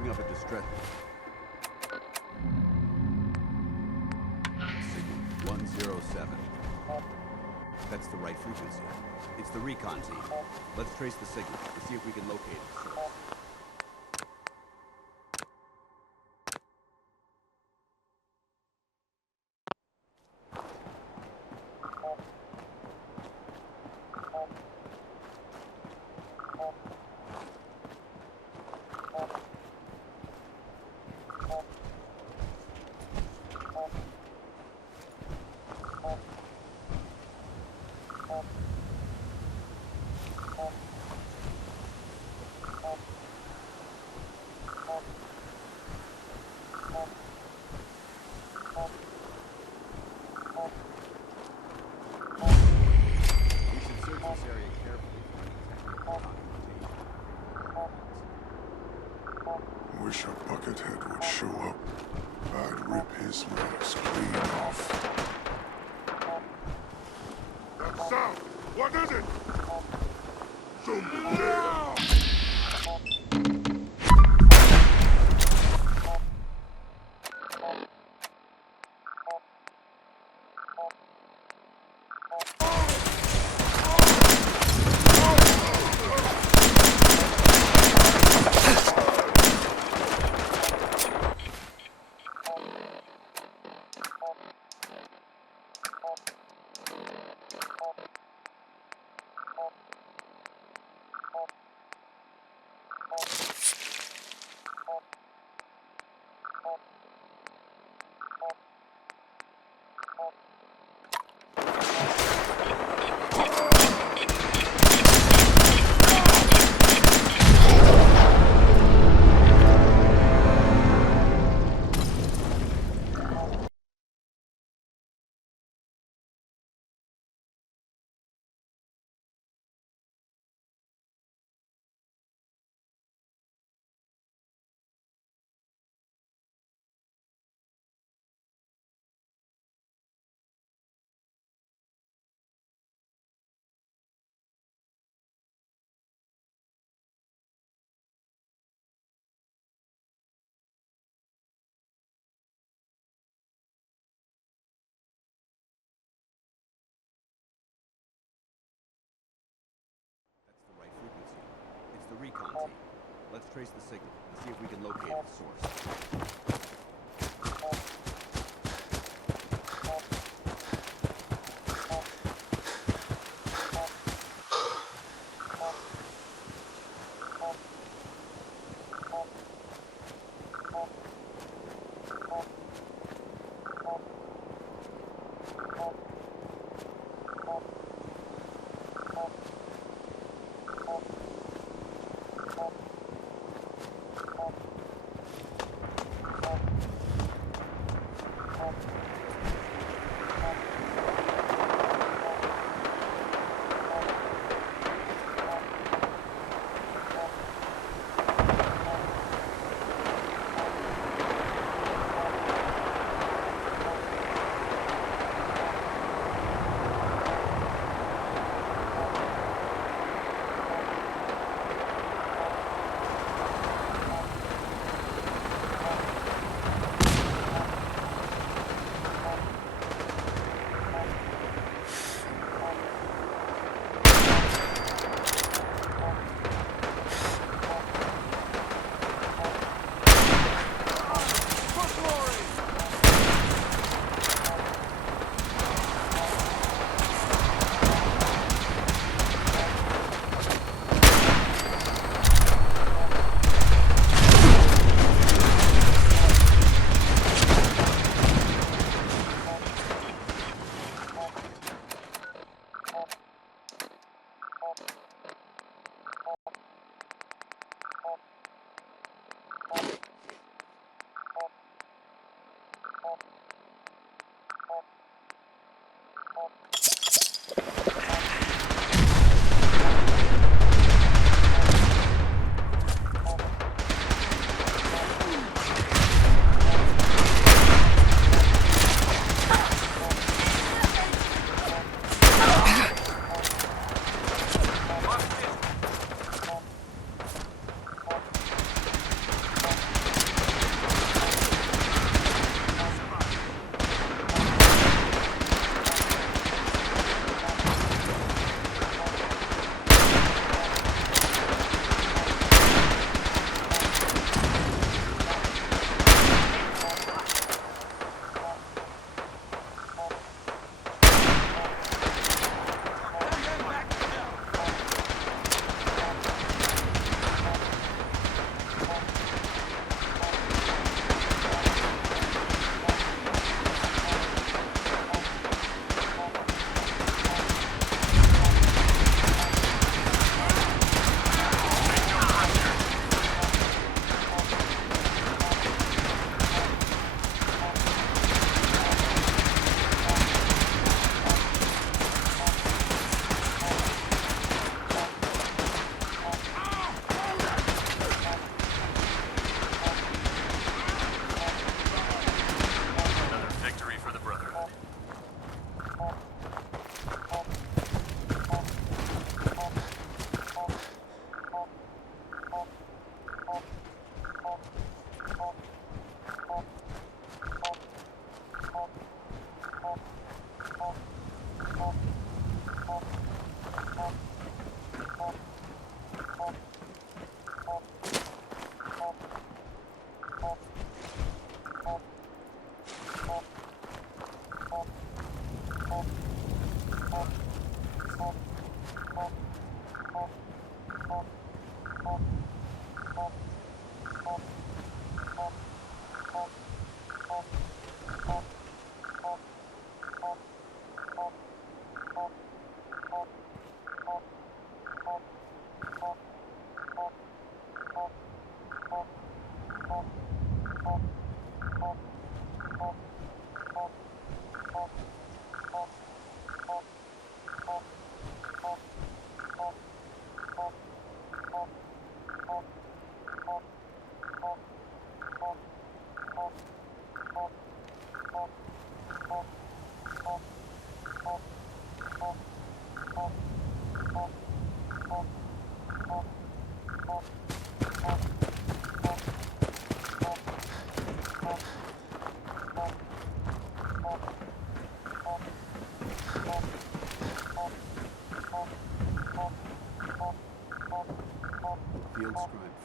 Picking up a distress signal 107. That's the right frequency. It's the recon team. Let's trace the signal to see if we can locate it. Wish a buckethead would show up. I'd rip his mask clean off. That's sound! What is it? Something there! It's the recon team. Let's trace the signal and see if we can locate its source.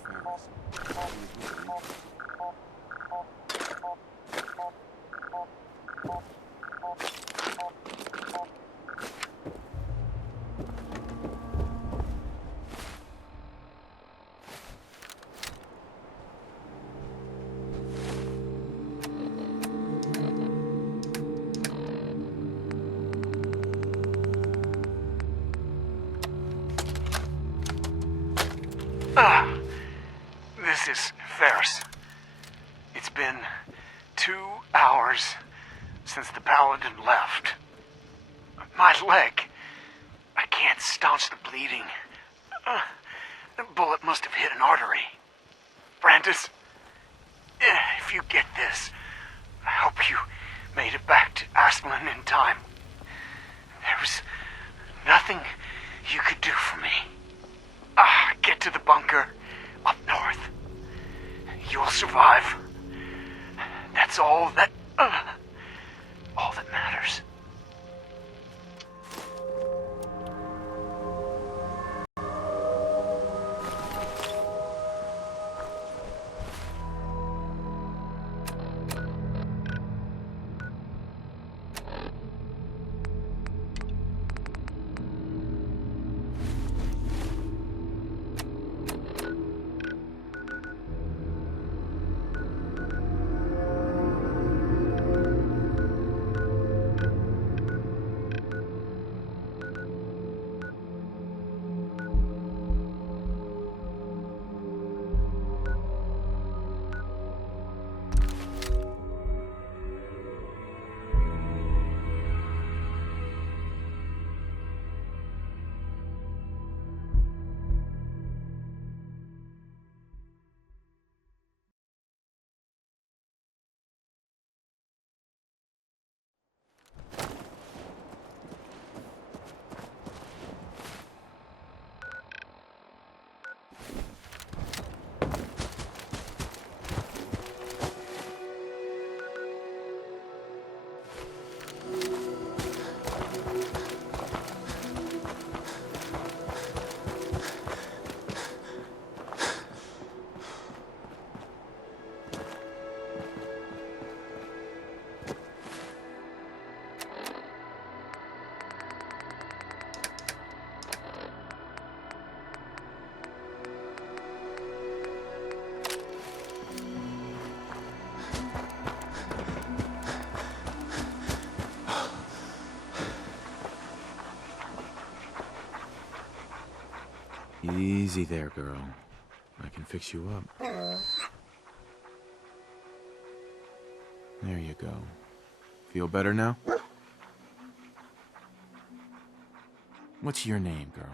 Ferris. He was with me. This is Ferris. It's been 2 hours since the paladin left. My leg, I can't staunch the bleeding. The bullet must have hit an artery. Brandis, if you get this, I hope you made it back to Aslan in time. There was nothing you could do for me. Get to the bunker up north. You'll survive. That's all that matters. Easy there, girl. I can fix you up. There you go. Feel better now? What's your name, girl?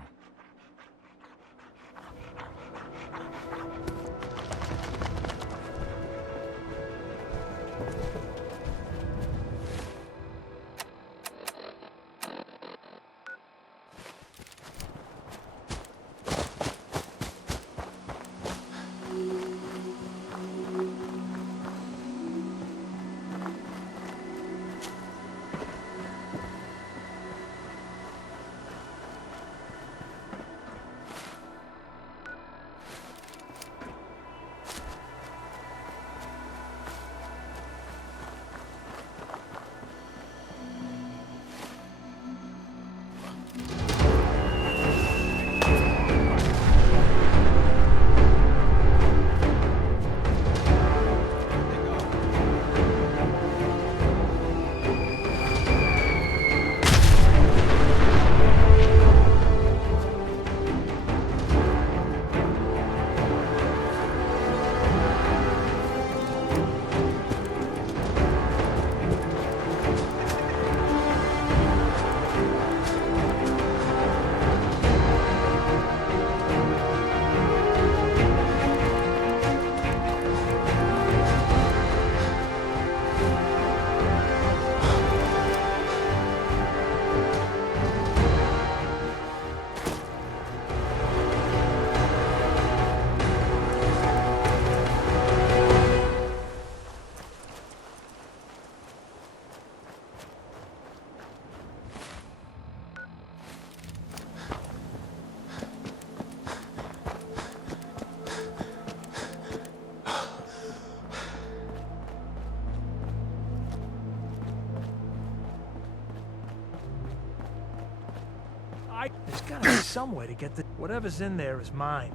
There's gotta be some way to get the... Whatever's in there is mine.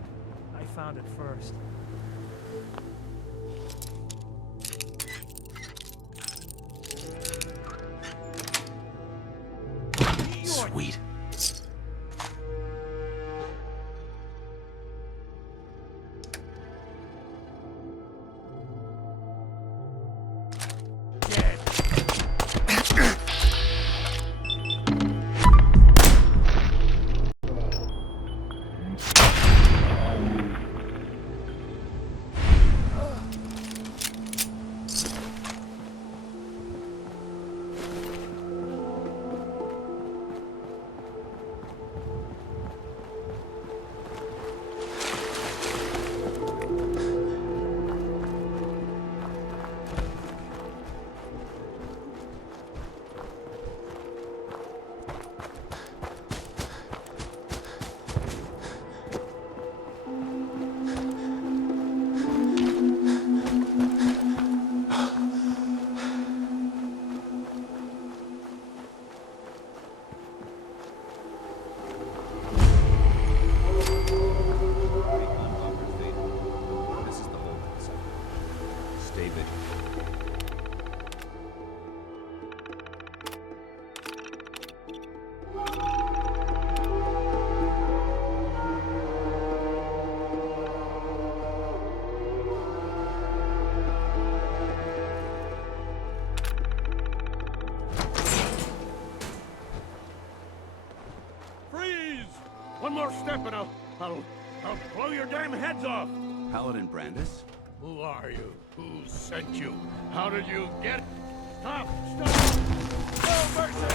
I found it first. Sweet. Recon bunkers, Vader. This is the holding center. Stay vigilant. Freeze! One more step and I'll blow your damn heads off! Paladin Brandis? Who are you? Who sent you? How did you get... Stop! Stop! No mercy!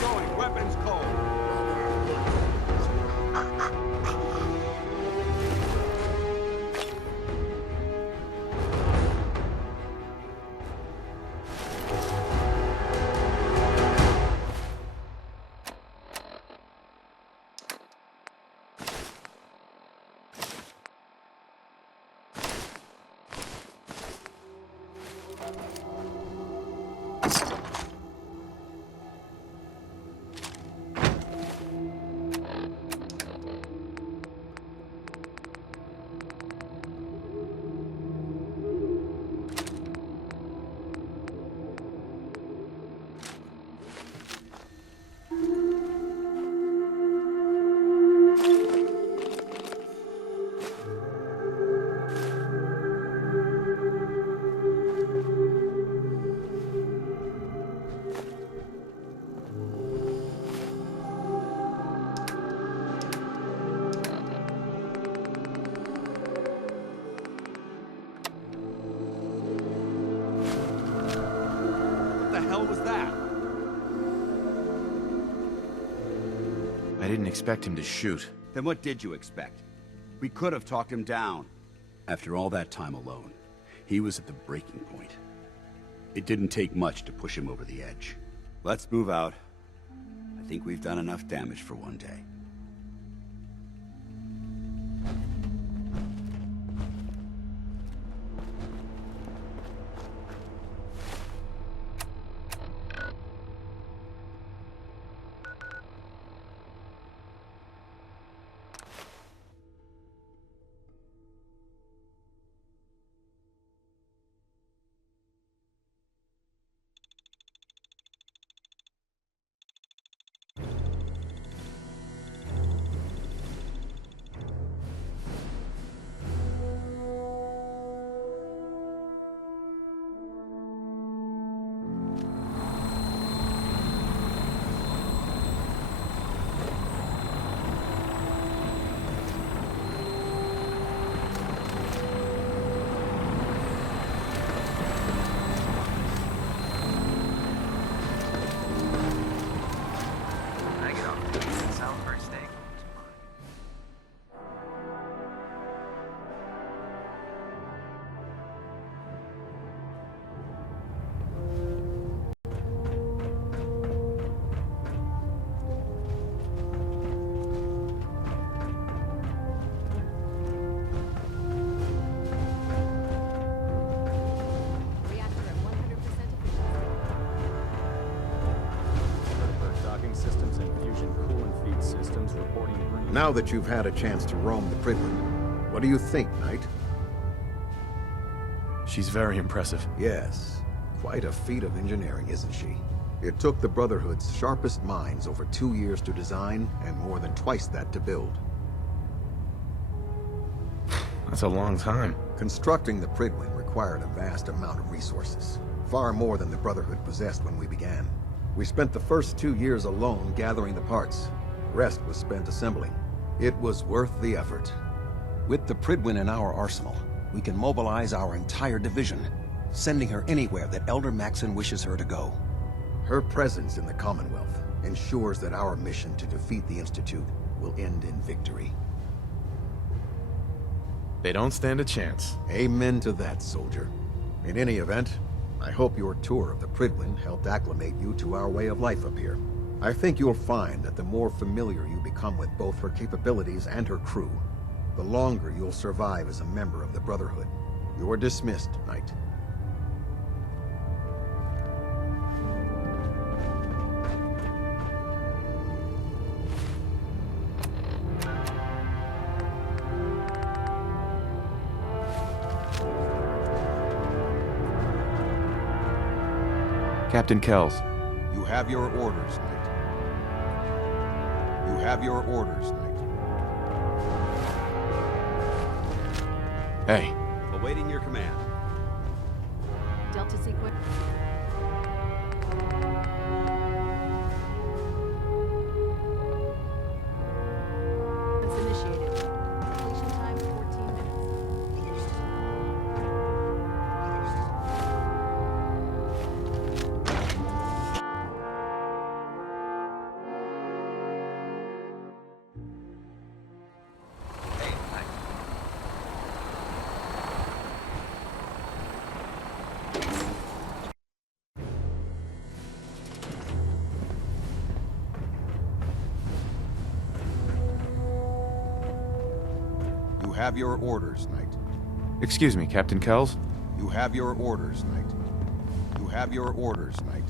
Going, weapons cold. What the hell was that? I didn't expect him to shoot. Then what did you expect? We could have talked him down. After all that time alone, he was at the breaking point. It didn't take much to push him over the edge. Let's move out. I think we've done enough damage for one day. Now that you've had a chance to roam the Prydwen, what do you think, Knight? She's very impressive. Yes, quite a feat of engineering, isn't she? It took the Brotherhood's sharpest minds over 2 years to design, and more than twice that to build. That's a long time. Constructing the Prydwen required a vast amount of resources, far more than the Brotherhood possessed when we began. We spent the first 2 years alone gathering the parts. The rest was spent assembling. It was worth the effort. With the Prydwen in our arsenal, we can mobilize our entire division, sending her anywhere that Elder Maxon wishes her to go. Her presence in the Commonwealth ensures that our mission to defeat the Institute will end in victory. They don't stand a chance. Amen to that, soldier. In any event, I hope your tour of the Prydwen helped acclimate you to our way of life up here. I think you'll find that the more familiar you become with both her capabilities and her crew, the longer you'll survive as a member of the Brotherhood. You're dismissed, Knight. Captain Kells. You have your orders, Knight. You have your orders, Knight. Hey. Awaiting your command. Delta sequence. Initiated. Completion time 14 minutes. You have your orders, Knight. Excuse me, Captain Kells? You have your orders, Knight. You have your orders, Knight.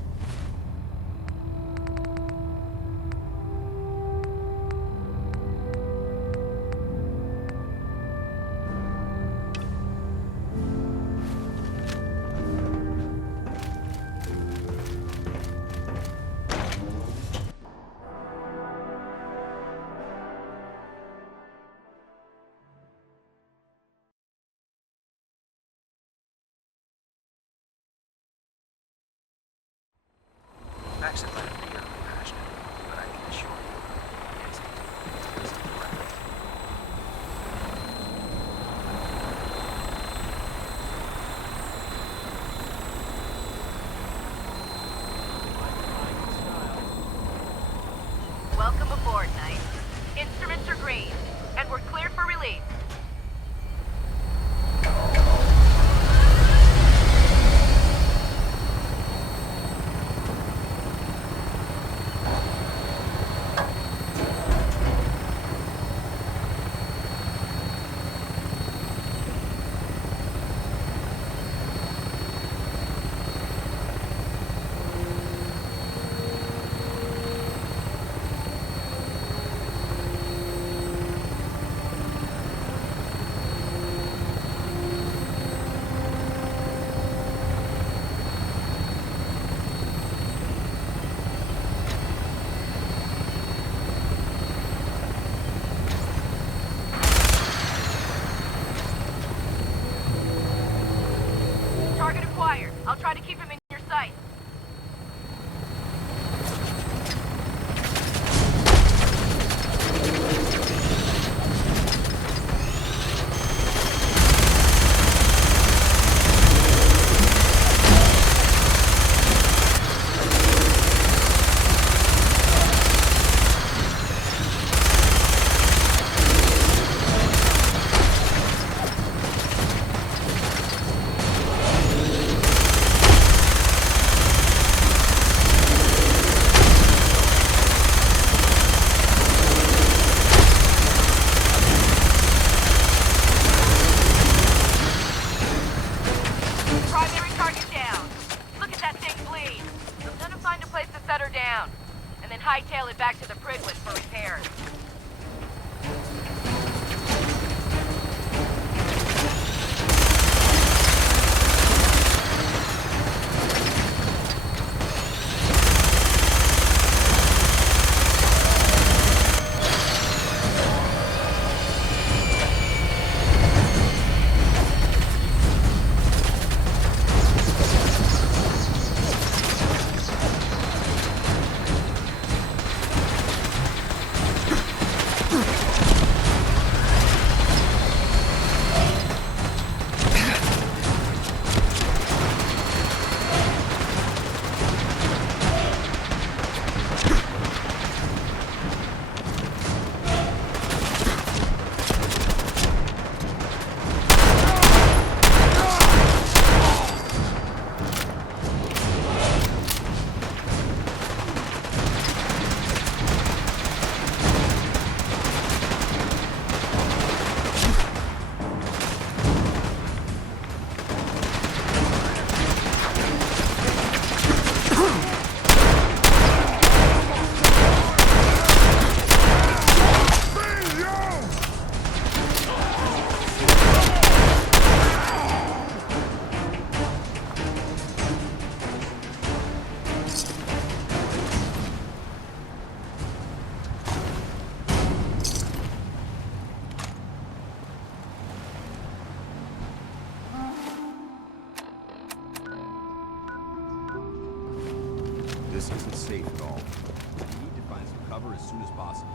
as possible.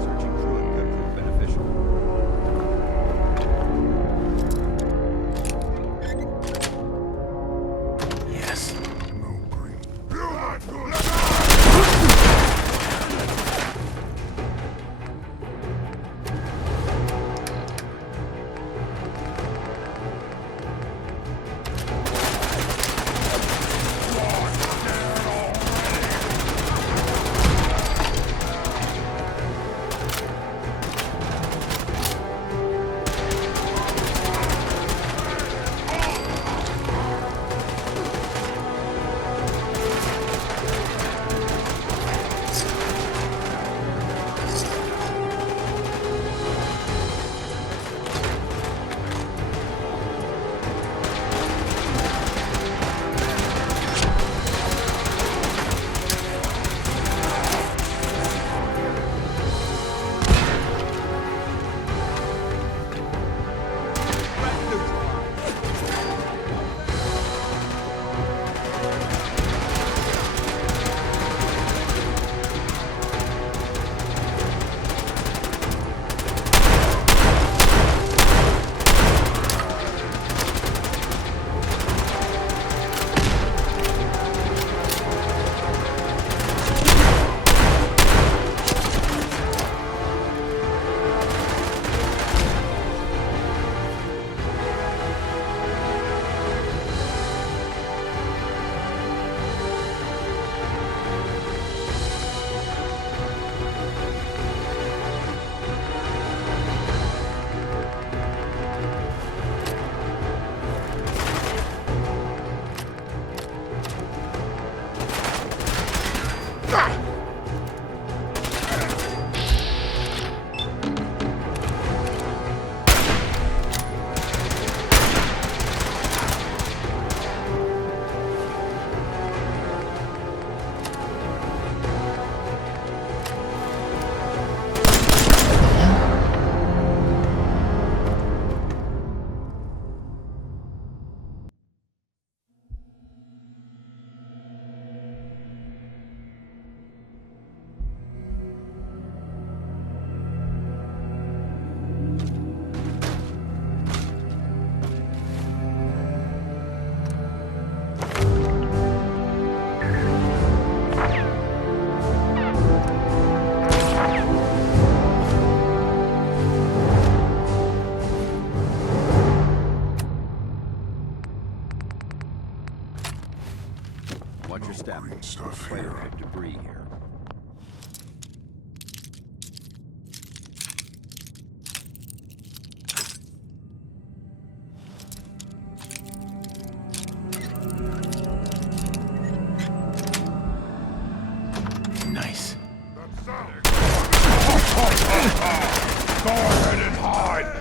Searching through it could prove beneficial. Yes. No green. Watch your step. Green stuff Quite a here. bit of debris here. Nice. Go ahead and hide!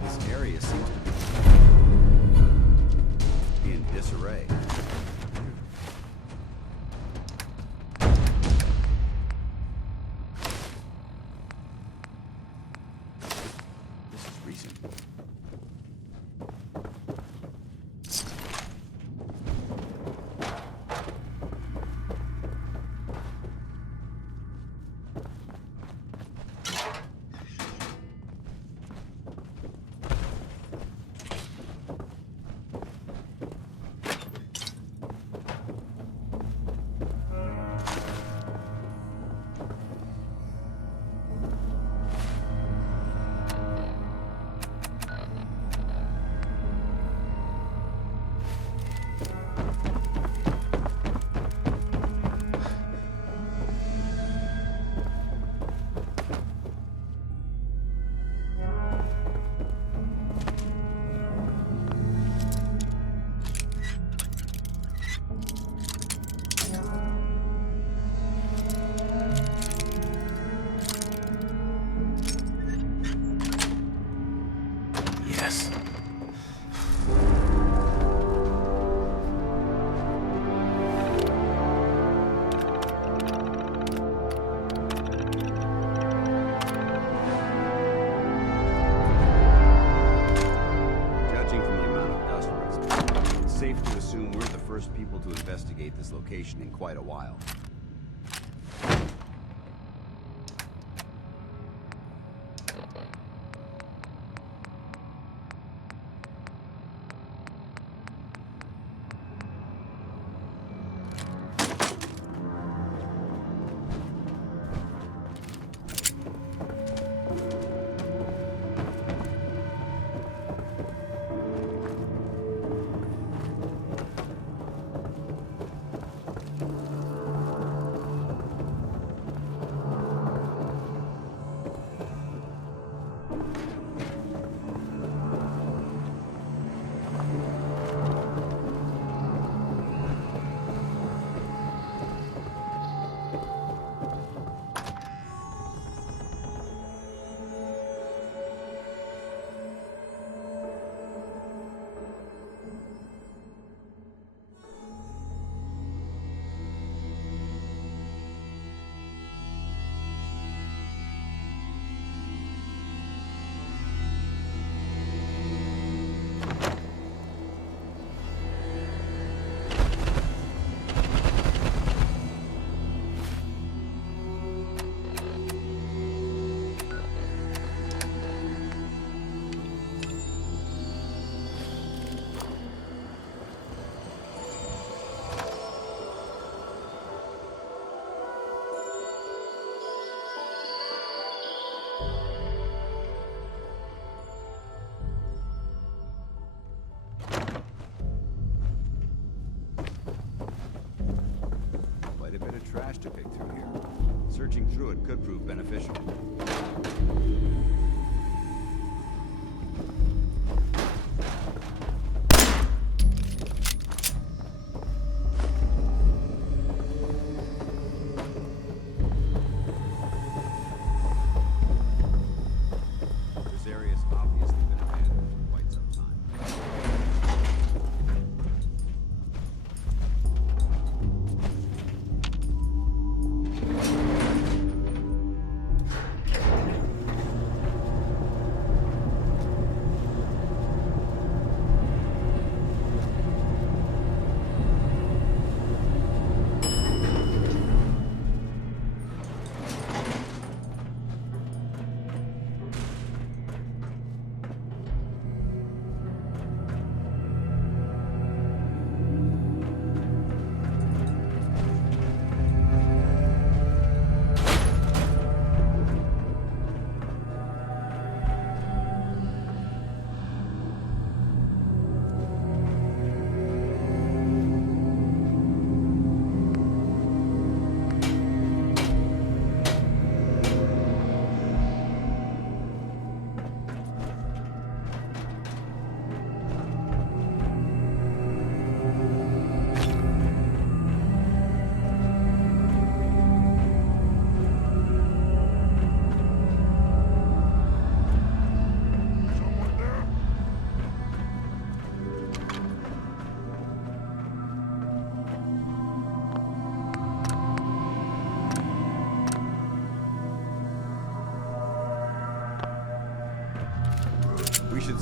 This area seems to be in disarray. This is recent. Yes. Judging from the amount of dust we're experiencing, it's safe to assume we're the first people to investigate this location in quite a while. Trash to pick through here. Searching through it could prove beneficial. This area's obviously been abandoned for quite some time.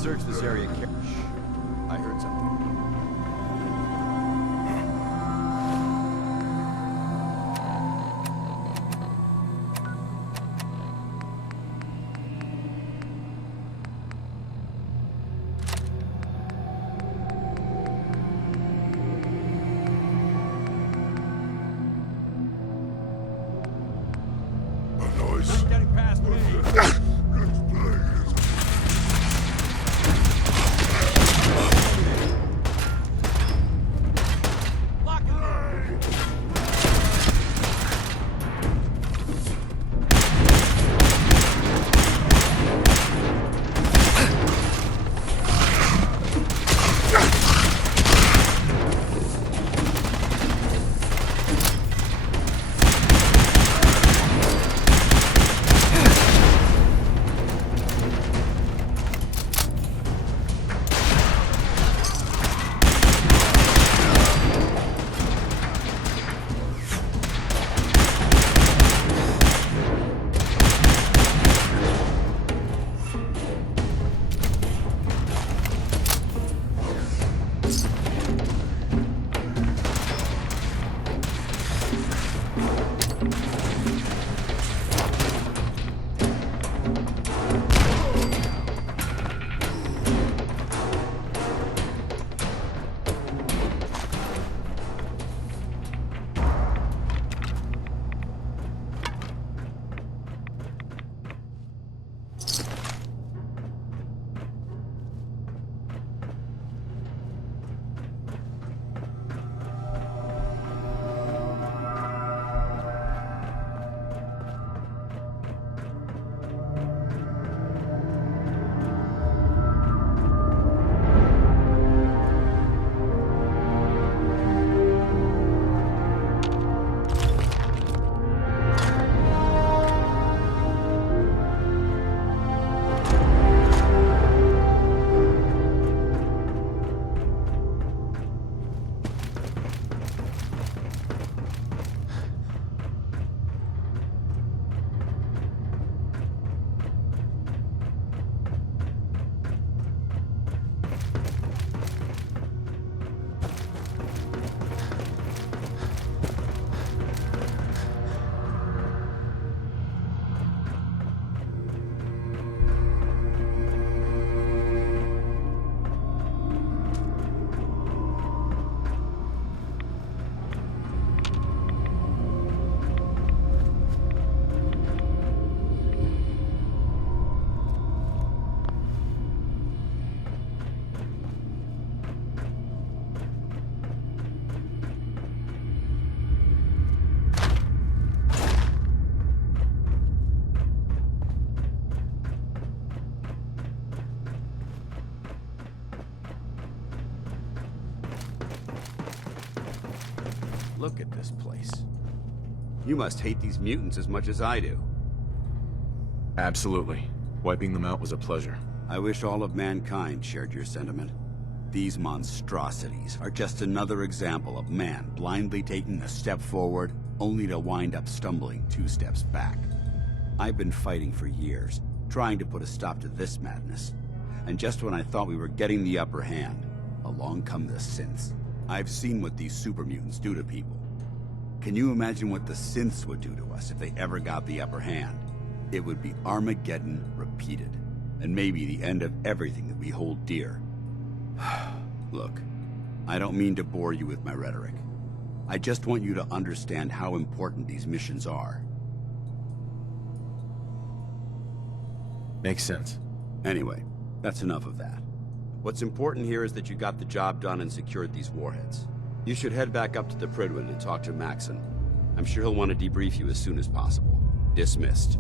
search this area carefully. Shh. I heard something. A noise. Getting past me. Look at this place. You must hate these mutants as much as I do. Absolutely. Wiping them out was a pleasure. I wish all of mankind shared your sentiment. These monstrosities are just another example of man blindly taking a step forward, only to wind up stumbling 2 steps back. I've been fighting for years, trying to put a stop to this madness. And just when I thought we were getting the upper hand, along come the synths. I've seen what these super mutants do to people. Can you imagine what the synths would do to us if they ever got the upper hand? It would be Armageddon repeated, and maybe the end of everything that we hold dear. Look, I don't mean to bore you with my rhetoric. I just want you to understand how important these missions are. Makes sense. Anyway, that's enough of that. What's important here is that you got the job done and secured these warheads. You should head back up to the Prydwen and talk to Maxon. I'm sure he'll want to debrief you as soon as possible. Dismissed.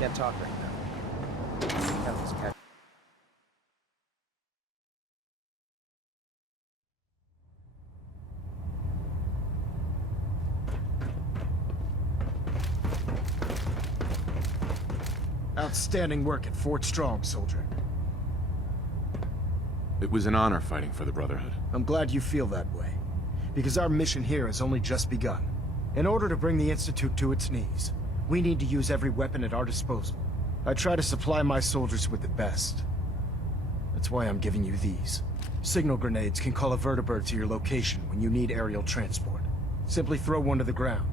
Can't talk right now. Kevin's catch. Outstanding work at Fort Strong, soldier. It was an honor fighting for the Brotherhood. I'm glad you feel that way, because our mission here has only just begun. In order to bring the Institute to its knees, we need to use every weapon at our disposal. I try to supply my soldiers with the best. That's why I'm giving you these. Signal grenades can call a vertibird to your location when you need aerial transport. Simply throw one to the ground,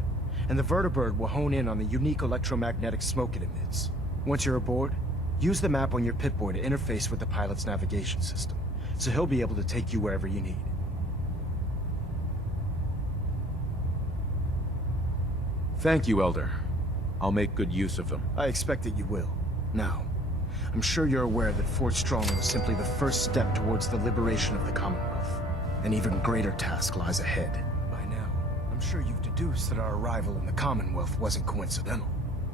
and the vertibird will hone in on the unique electromagnetic smoke it emits. Once you're aboard, use the map on your Pip-Boy to interface with the pilot's navigation system, so he'll be able to take you wherever you need. Thank you, Elder. I'll make good use of them. I expect that you will. Now, I'm sure you're aware that Fort Strong was simply the first step towards the liberation of the Commonwealth. An even greater task lies ahead. By now, I'm sure you've deduced that our arrival in the Commonwealth wasn't coincidental.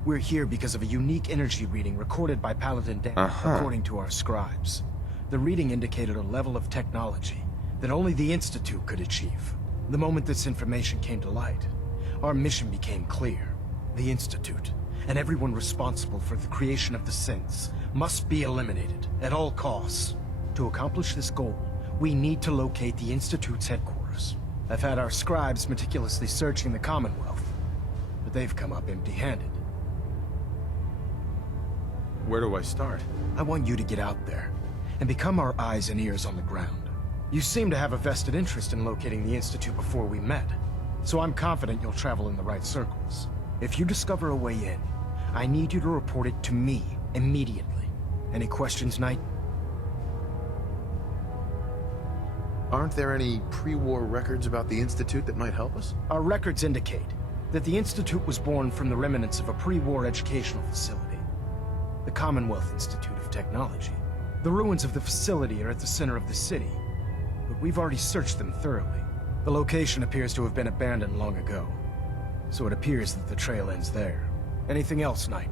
We're here because of a unique energy reading recorded by Paladin Dan, according to our scribes. The reading indicated a level of technology that only the Institute could achieve. The moment this information came to light, our mission became clear. The Institute, and everyone responsible for the creation of the synths, must be eliminated at all costs. To accomplish this goal, we need to locate the Institute's headquarters. I've had our scribes meticulously searching the Commonwealth, but they've come up empty-handed. Where do I start? I want you to get out there and become our eyes and ears on the ground. You seem to have a vested interest in locating the Institute before we met, so I'm confident you'll travel in the right circles. If you discover a way in, I need you to report it to me immediately. Any questions, Knight? Aren't there any pre-war records about the Institute that might help us? Our records indicate that the Institute was born from the remnants of a pre-war educational facility, the Commonwealth Institute of Technology. The ruins of the facility are at the center of the city, but we've already searched them thoroughly. The location appears to have been abandoned long ago, so it appears that the trail ends there. Anything else, Knight?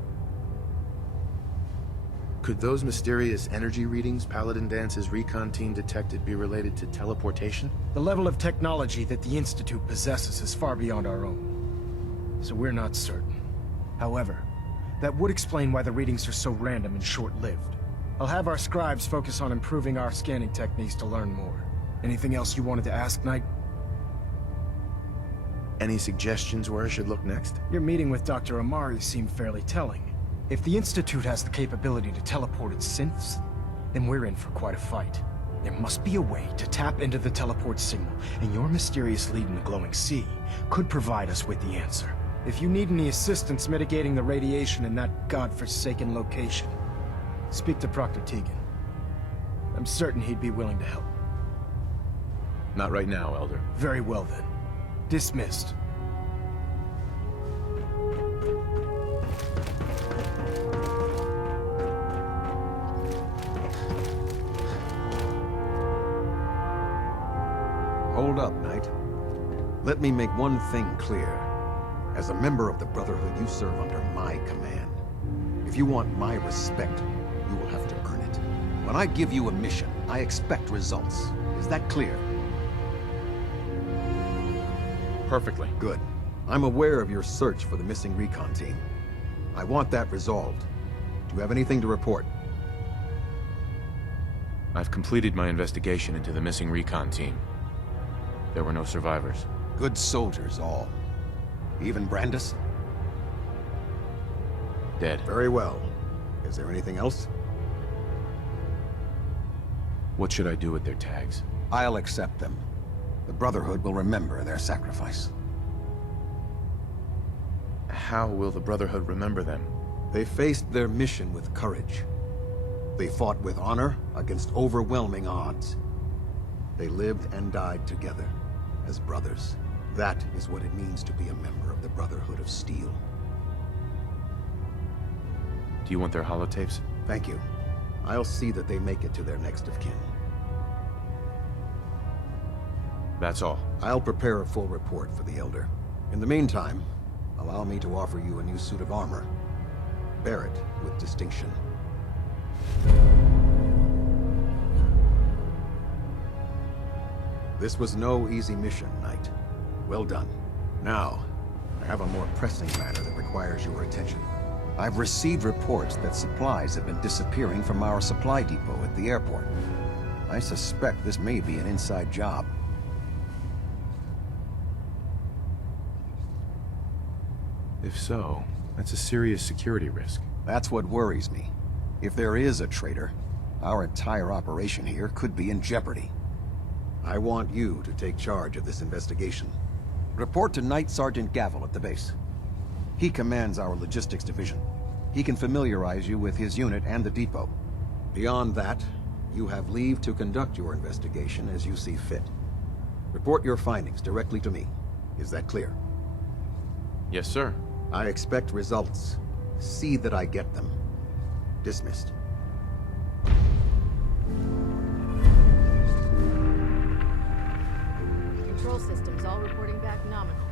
Could those mysterious energy readings Paladin Dance's recon team detected be related to teleportation? The level of technology that the Institute possesses is far beyond our own, so we're not certain. However, that would explain why the readings are so random and short-lived. I'll have our scribes focus on improving our scanning techniques to learn more. Anything else you wanted to ask, Knight? Any suggestions where I should look next? Your meeting with Dr. Amari seemed fairly telling. If the Institute has the capability to teleport its synths, then we're in for quite a fight. There must be a way to tap into the teleport signal, and your mysterious lead in the glowing sea could provide us with the answer. If you need any assistance mitigating the radiation in that godforsaken location, speak to Proctor Tegan. I'm certain he'd be willing to help. Not right now, Elder. Very well then. Dismissed. Hold up, Knight. Let me make one thing clear. As a member of the Brotherhood, you serve under my command. If you want my respect, you will have to earn it. When I give you a mission, I expect results. Is that clear? Perfectly. Good. I'm aware of your search for the missing recon team. I want that resolved. Do you have anything to report? I've completed my investigation into the missing recon team. There were no survivors. Good soldiers, all. Even Brandis? Dead. Very well. Is there anything else? What should I do with their tags? I'll accept them. The Brotherhood will remember their sacrifice. How will the Brotherhood remember them? They faced their mission with courage. They fought with honor against overwhelming odds. They lived and died together as brothers. That is what it means to be a member of the Brotherhood of Steel. Do you want their holotapes? Thank you. I'll see that they make it to their next of kin. That's all. I'll prepare a full report for the Elder. In the meantime, allow me to offer you a new suit of armor. Bear it with distinction. This was no easy mission, Knight. Well done. Now, I have a more pressing matter that requires your attention. I've received reports that supplies have been disappearing from our supply depot at the airport. I suspect this may be an inside job. If so, that's a serious security risk. That's what worries me. If there is a traitor, our entire operation here could be in jeopardy. I want you to take charge of this investigation. Report to Night Sergeant Gavel at the base. He commands our logistics division. He can familiarize you with his unit and the depot. Beyond that, you have leave to conduct your investigation as you see fit. Report your findings directly to me. Is that clear? Yes, sir. I expect results. See that I get them. Dismissed. Control systems all reporting back nominal.